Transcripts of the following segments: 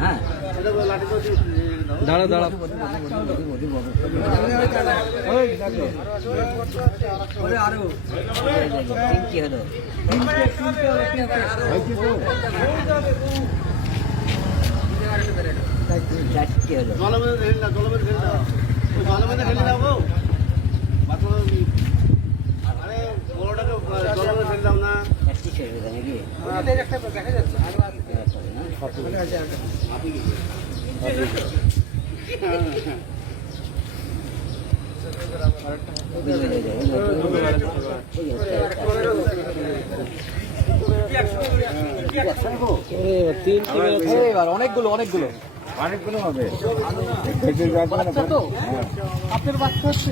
হ্যাঁ দাঁড়া দাঁড়া তিনটি হলো চারটি হলো চারটি ছেড়ে নাকি অনেকগুলো অনেকগুলো অনেকগুলো হবে। আপনার বাচ্চা হচ্ছে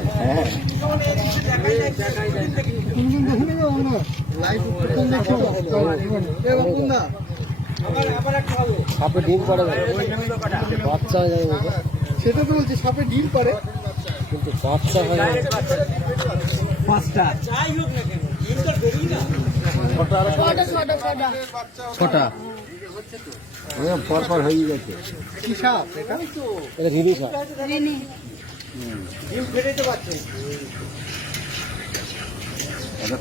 সাপে ডিম করে বাচ্চা হয়ে যাবে সেটা তো বলছি সাপে ডিম করে কিন্তু বাচ্চা হয় পাঁচটা ছটা পরপর হয়ে গেছে। কি সাপ এটা রিনি সাপ ডিম ফেলে দিতে পারছে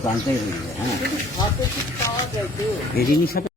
প্রান্তে হয়ে যায়। হ্যাঁ সাপে পাওয়া যায় রিনি সাপে